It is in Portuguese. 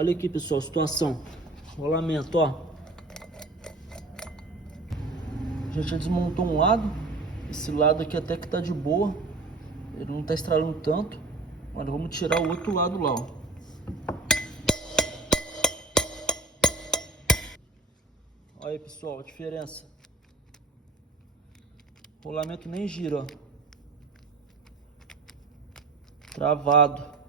Olha aqui, pessoal, a situação. Rolamento, ó. A gente já desmontou um lado. Esse lado aqui até que tá de boa. Ele não tá estralando tanto. Agora vamos tirar o outro lado lá, ó. Olha aí, pessoal, a diferença. O rolamento nem gira, ó. Travado.